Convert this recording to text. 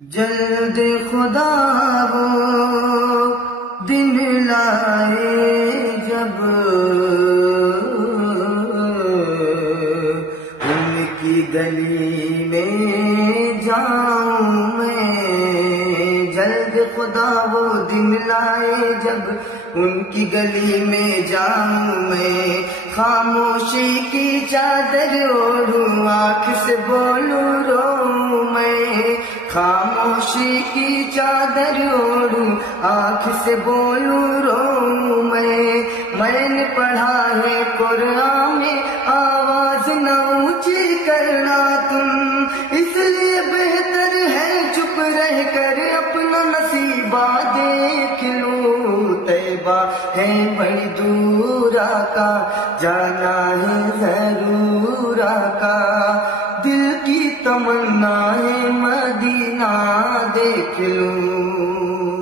جلد خدا وہ دن لائے جب ان کی گلی میں جاؤں میں، جلد خدا وہ دن لائے جب ان کی گلی میں جاؤں میں، خاموشی کی چادر اوڑھوں آنکھ سے بولوں رو میں، خاموشی کی چادر اوڑھوں آنکھ سے بولوں رو میں نے پڑھا ہے قرآن میں آواز نہ اونچی کرنا تم، اس لیے بہتر ہے چپ رہ کر اپنا نصیبہ دیکھ لوں، طیبہ ہے بڑی دور کا جانا ہے ضرور کا، دل کی تمنا ہے مدینہ دیکھ لوں۔